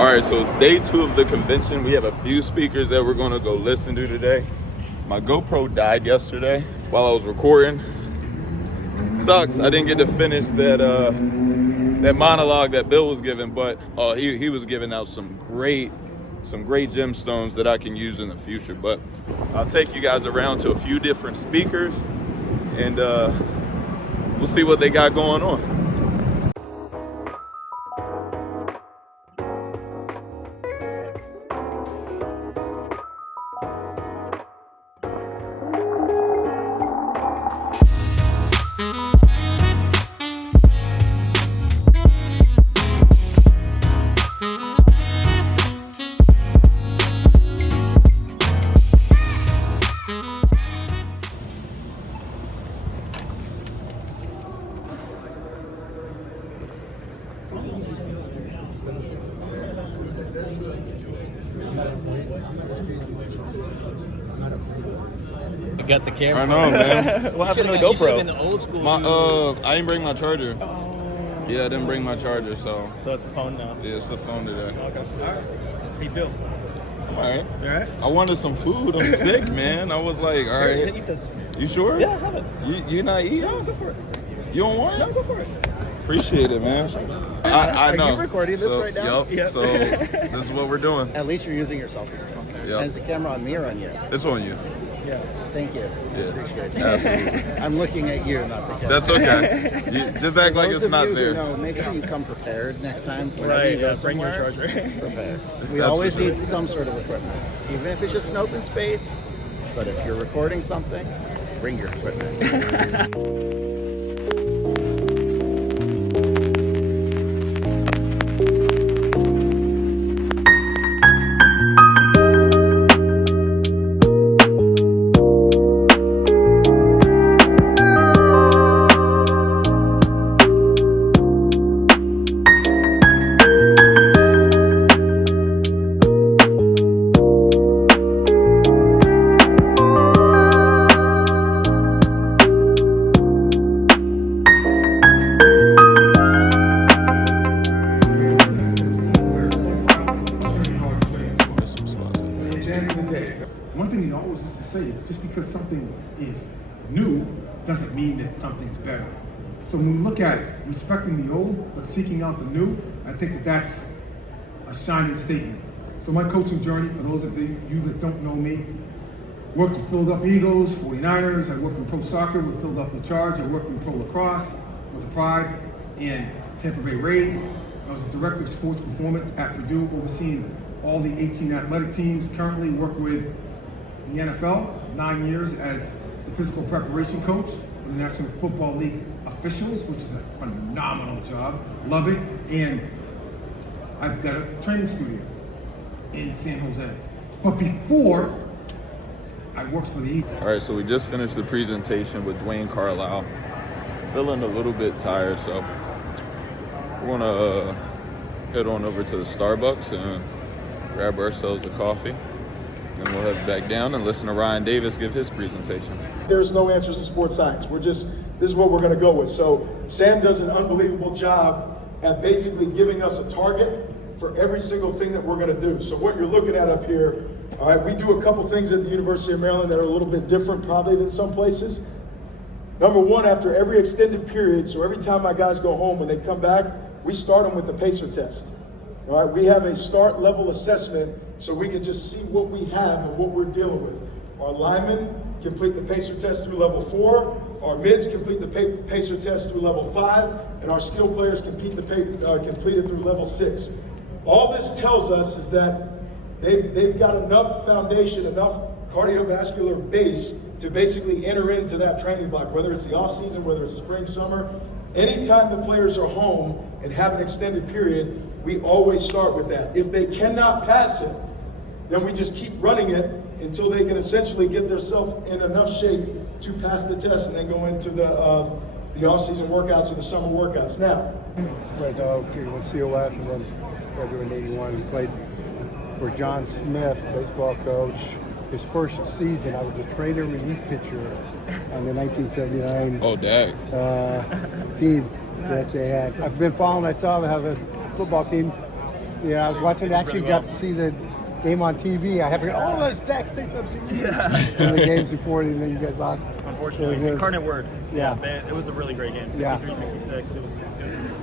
All right, so it's day 2 of the convention. We have a few speakers that we're going to go listen to today. My GoPro died yesterday while I was recording. Sucks, I didn't get to finish that monologue that Bill was giving, but he was giving out some great gemstones that I can use in the future. But I'll take you guys around to a few different speakers, and we'll see what they got going on. You got the camera. I know, man. What happened to the GoPro? The old school. I didn't bring my charger. Oh. Yeah, I didn't bring my charger, so. So it's the phone now. Yeah, it's the phone today. Okay. All right. How you feel? I'm all right. You all right? I wanted some food. I'm sick, man. I was like, all right. Eat this. You sure? Yeah, have it. You not eating? No, go for it. You don't want it? No, go for it. Appreciate it, man. I know. Are you recording this right now? Yep. So this is what we're doing. At least you're using your selfie stick. Yep. And is the camera on me or on you? It's on you. Yeah. Thank you. Yeah. Appreciate it. Absolutely. I'm looking at you, not the camera. That's okay. You just act like it's not there. No, make sure you come prepared next time. Right, You go bring your somewhere, charger. Prepare. We That's always for sure. need some sort of equipment, even if it's just an open space. But if you're recording something, bring your equipment. One thing he always used to say is just because something is new doesn't mean that something's better. So when we look at respecting the old but seeking out the new, I think that that's a shining statement. So my coaching journey, for those of you that don't know me, worked with Philadelphia Eagles, 49ers, I worked in pro soccer with Philadelphia Charge, I worked in pro lacrosse with the Pride and Tampa Bay Rays. I was the director of sports performance at Purdue, overseeing all the 18 athletic teams. Currently work with the NFL, 9 years as the physical preparation coach for the National Football League officials, which is a phenomenal job. Love it. And I've got a training studio in San Jose. But before, I worked for the Eagles. All right, so we just finished the presentation with Duane Carlisle. Feeling a little bit tired, so we're gonna head on over to the Starbucks and grab ourselves a coffee. And we'll head back down and listen to Ryan Davis give his presentation. There's no answers in sports science. This is what we're going to go with. So Sam does an unbelievable job at basically giving us a target for every single thing that we're going to do. So what you're looking at up here, all right, we do a couple things at the University of Maryland that are a little bit different probably than some places. Number one, after every extended period, so every time my guys go home, when they come back, we start them with the PACER test. All right, we have a start level assessment so we can just see what we have and what we're dealing with. Our linemen complete the PACER test through level 4, our mids complete the PACER test through level 5, and our skill players complete it through level 6. All this tells us is that they've got enough foundation, enough cardiovascular base to basically enter into that training block, whether it's the off season, whether it's the spring, summer. Anytime the players are home and have an extended period, we always start with that. If they cannot pass it, then we just keep running it until they can essentially get themselves in enough shape to pass the test and then go into the off-season workouts or the summer workouts. Now, Went COS and then graduated in '81. He played for John Smith, baseball coach. His first season, I was a trainer relief pitcher on the 1979 dang. team that they had. I've been following. I saw they have a football team Yeah, I was watching. Actually, got to see the game on TV. I have to go, oh, there's Zach State's on TV. Yeah. In the games before, and then you guys lost. Unfortunately, Incarnate Word. Yeah. It was a really great game. 63-66. It was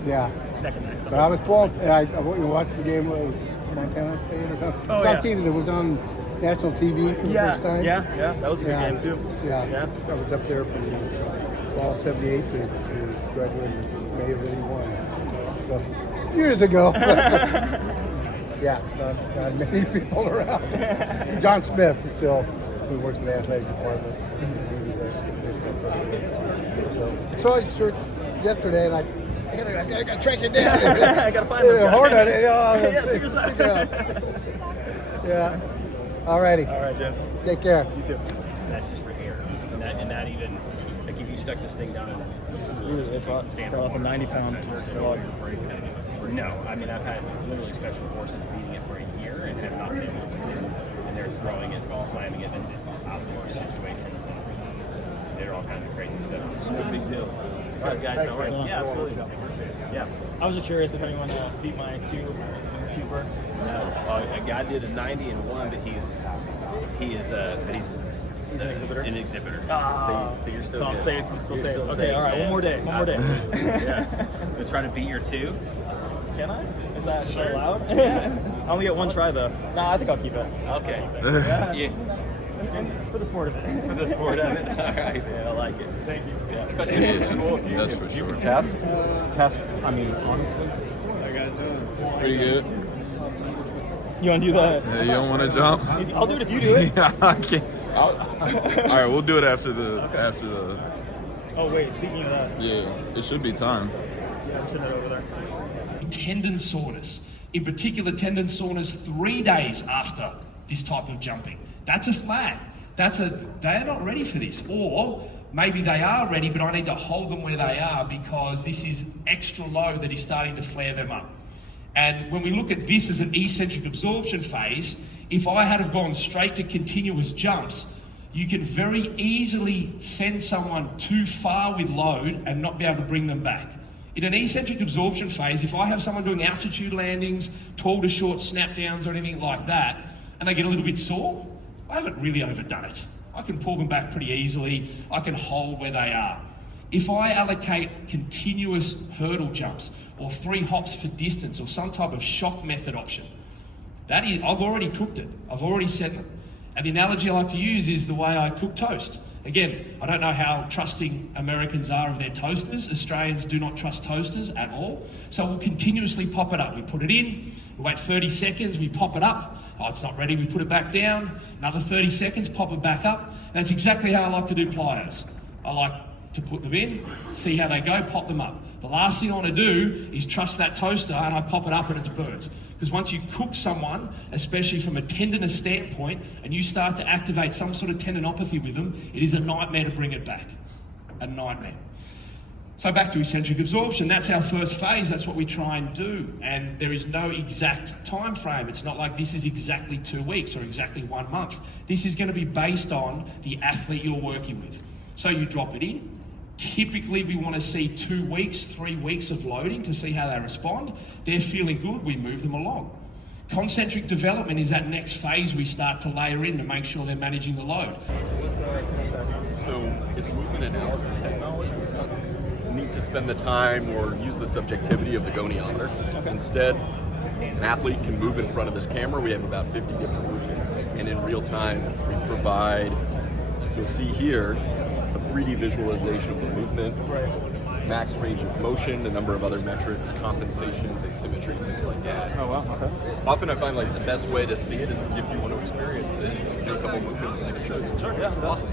yeah. neck and neck. But I was pulled. I watched the game. It was Montana State or something. Oh, it was on TV. It was on national TV for the first time. Yeah. That was a good game too. Yeah. I was up there from fall of '78 to graduate in May of '81. So years ago. Yeah, not many people around. John Smith is still, who works in the athletic department. He was a baseball coach. So I saw yesterday, and I gotta track it down. I gotta find this guy. Hard on it. Yeah, seriously. Yeah. Alrighty. All right, James. Take care. You too. That's just for air. And that even, like if you stuck this thing down and Stand off a 90-pound slug. No, I mean I've had literally special forces beating it for a year and have not been able to do it. And they're throwing it, slamming it in outdoor situations, and they're all kinds of crazy stuff. It's no big deal. What's up, guys? Thanks, All right. man. Yeah, absolutely. Yeah. I was just curious if anyone beat my two-per. A guy did a 90 and one, but he's an exhibitor. An exhibitor. So you're still. So I'm good. safe. I'm still You're safe. Okay. safe. All right. Yeah. One more day. Absolutely. Yeah. You're trying to beat your 2. Can I? Is that Sure. allowed? I only get one try though. Nah, I think I'll keep it. Okay. Yeah. Yeah. For the sport of it. For the sport of it. All right. Yeah, I like it. Thank you. Yeah. That's for sure. Test. I mean, honestly. Pretty good. You want to do that? Yeah, you don't want to jump? I'll do it if you do it. Yeah, I can't. All right, we'll do it after the Oh wait, speaking of that. Yeah, it should be time. Yeah, I'm sure they're over there. Tendon soreness, in particular tendon soreness 3 days after this type of jumping. That's a flag. They're not ready for this. Or maybe they are ready, but I need to hold them where they are because this is extra low that is starting to flare them up. And when we look at this as an eccentric absorption phase, if I had have gone straight to continuous jumps, you can very easily send someone too far with load and not be able to bring them back. In an eccentric absorption phase, if I have someone doing altitude landings, tall to short snap downs or anything like that, and they get a little bit sore, I haven't really overdone it. I can pull them back pretty easily. I can hold where they are. If I allocate continuous hurdle jumps or 3 hops for distance or some type of shock method option, that is, I've already cooked it. I've already set them. And the analogy I like to use is the way I cook toast. Again, I don't know how trusting Americans are of their toasters. Australians do not trust toasters at all. So we'll continuously pop it up. We put it in, we wait 30 seconds, we pop it up. Oh, it's not ready, we put it back down. Another 30 seconds, pop it back up. That's exactly how I like to do plyos. I like to put them in, see how they go, pop them up. The last thing I want to do is trust that toaster and I pop it up and it's burnt. Because once you cook someone, especially from a tendinous standpoint, and you start to activate some sort of tendinopathy with them, it is a nightmare to bring it back. A nightmare. So back to eccentric absorption, that's our first phase, that's what we try and do. And there is no exact time frame. It's not like this is exactly 2 weeks or exactly 1 month. This is going to be based on the athlete you're working with. So you drop it in. Typically, we want to see 2 weeks, 3 weeks of loading to see how they respond. They're feeling good, we move them along. Concentric development is that next phase we start to layer in to make sure they're managing the load. So it's movement analysis technology. Need to spend the time or use the subjectivity of the goniometer. Instead, an athlete can move in front of this camera. We have about 50 different movements. And in real time, we provide, you'll see here, a 3D visualization of the movement, max range of motion, a number of other metrics, compensations, asymmetries, things like that. Oh, wow, okay. Often I find like the best way to see it is if you want to experience it, do a couple movements and I can show you. Sure, yeah. Awesome.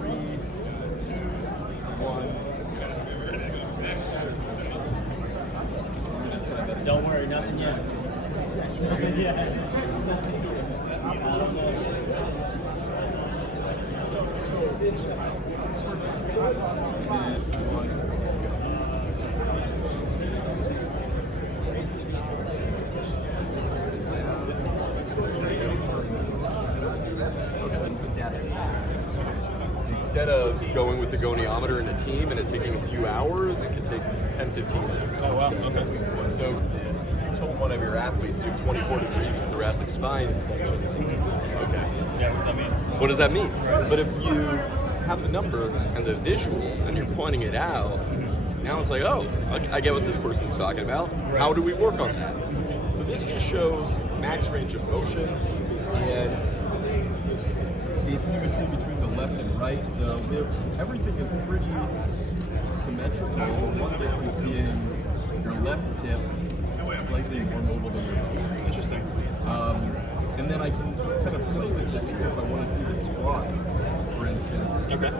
3, 2, 1. Don't worry, nothing yet. Instead of going with the goniometer in a team and it taking a few hours, it could take 10, 15 minutes. Oh, wow, okay. So you told one of your athletes you have 24 degrees of thoracic spine extension, like, okay. Yeah, what does that mean? What does that mean? Right. But if you have the number and the visual and you're pointing it out, now it's like, oh, I get what this person's talking about. Right. How do we work on that? So this just shows max range of motion and asymmetry between the left and right. So everything is pretty symmetrical. One difference being your left hip is slightly more mobile than your right. Interesting. And then I can kind of play with this here if I want to see the squat, for instance. Okay.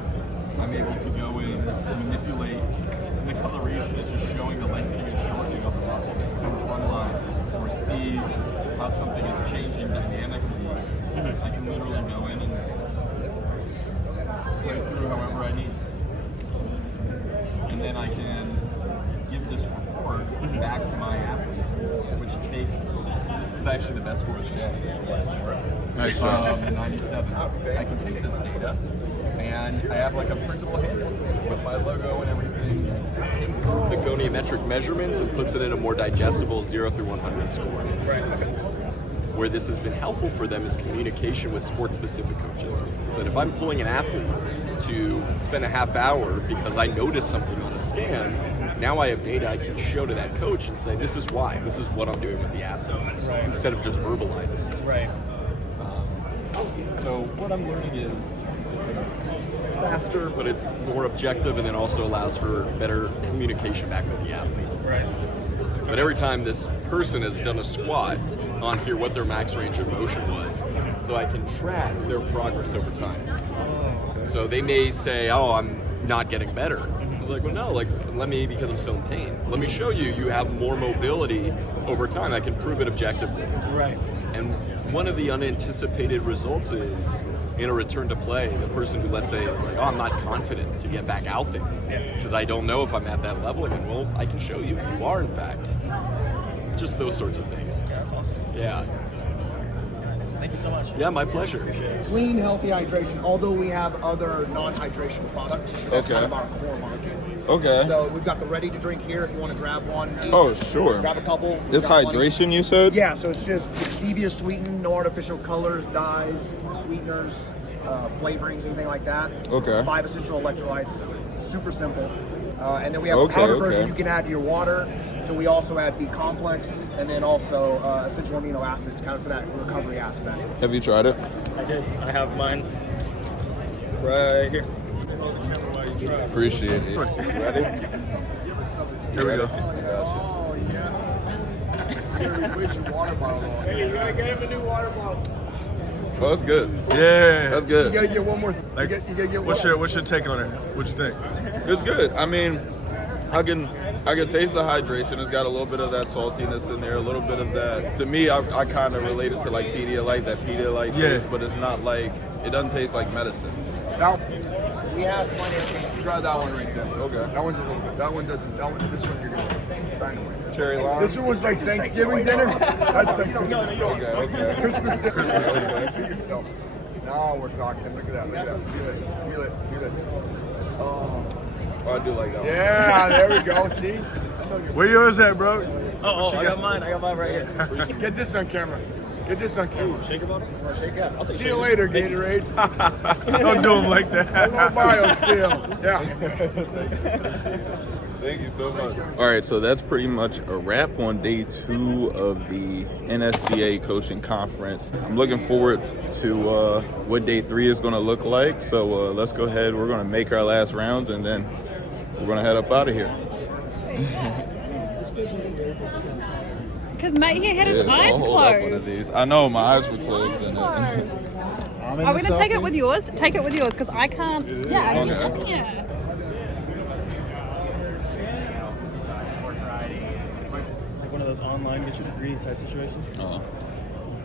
I'm able to go in and manipulate. And the coloration is just showing the lengthening and shortening of the muscle and plumb lines, or see how something is changing dynamically. I can literally go in and play through however I need. And then I can give this report back to my athlete, which takes, so this is actually the best score of the day. Nice. 97. I can take this data and I have like a printable handle with my logo and everything. It takes the goniometric measurements and puts it in a more digestible 0 through 100 score. Right. Where this has been helpful for them is communication with sport-specific coaches. So that if I'm pulling an athlete to spend a half hour because I noticed something on a scan, now I have data I can show to that coach and say, this is why, this is what I'm doing with the athlete, right. Instead of just verbalizing it. Right. So what I'm learning is it's faster, but it's more objective, and then also allows for better communication back with the athlete. Right. But every time this person has done a squat, on here what their max range of motion was, so I can track their progress over time. So they may say, oh, I'm not getting better. I was like, well, no, like, let me, because I'm still in pain, let me show you, you have more mobility over time. I can prove it objectively. Right. And one of the unanticipated results is, in a return to play, the person who, let's say, is like, oh, I'm not confident to get back out there because I don't know if I'm at that level again. Well, I can show you, you are, in fact. Just those sorts of things. Yeah, that's awesome. Yeah. Nice. Thank you so much. Yeah, my pleasure. Appreciate it. Clean, healthy hydration. Although we have other non-hydration products, that's Okay. kind of our core market. Okay. So we've got the ready to drink here. If you want to grab one, each. Oh, sure. Grab a couple. We've This got one. hydration you said? Yeah. So it's stevia sweetened, no artificial colors, dyes, sweeteners, flavorings, anything like that. Okay. 5 essential electrolytes. Super simple. And then we have a powder version you can add to your water. So we also add B complex and then also essential amino acids, kind of for that recovery aspect. Have you tried it? I did. I have mine right here. Appreciate it. Ready? Here we go. Oh, yes. Where's your water bottle? Hey, you gotta get him a new water bottle. Oh, that's good. Yeah. That's You good. gotta get one more. Like, you gotta get what's one. your take on it? What you think? It's good. I mean, I can taste the hydration. It's got a little bit of that saltiness in there, a little bit of that. To me, I kind of relate it to like Pedialyte, that Pedialyte taste, but it's not like, it doesn't taste like medicine. We have plenty of things. Try that one right there. Okay. That one's a little bit. That one doesn't. That one. This one you're gonna find a way. Cherry lime. This one was like Thanksgiving dinner. That's the Christmas dinner. Okay. Christmas dinner. Treat yourself. Now we're talking. Look at that. Look at that. Feel it. Feel it. Feel it. Oh. Oh, I do like that one. Yeah. There we go. See. Where yours at, bro? Oh, I got mine. I got mine right here. Get this on camera. Get this on camera. Shaker bottle? Shake it. I'll take See you later, Gatorade. Don't do them like that. I love Biosteel. Yeah. Thank you so much. All right, so that's pretty much a wrap on day 2 of the NSCA coaching conference. I'm looking forward to what day 3 is going to look like. So let's go ahead. We're going to make our last rounds, and then we're going to head up out of here. Because Matt here had his Yeah, so eyes I'll hold up one of closed. these. I know, my eyes were closed. Are we going to take it with yours? Take it with yours, because I can't. Yeah, I just, yeah. Like one of those online get your degree type situations. You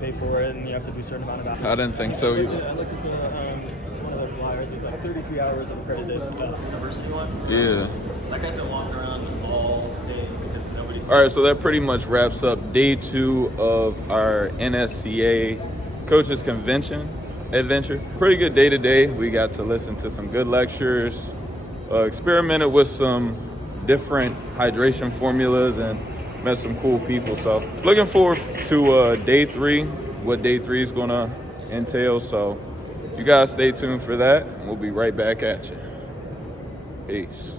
pay for it and you have to do a certain amount of hours. I didn't think so either. I looked at the one of the flyers. It's like 33 hours of accredited university life. Yeah. That guy's been walking around all day because nobody's. All right, so that pretty much wraps up day 2 of our NSCA Coaches Convention adventure. Pretty good day today. We got to listen to some good lectures, experimented with some different hydration formulas, and met some cool people. So looking forward to day 3, what day 3 is gonna entail. So you guys stay tuned for that, and we'll be right back at you. Peace.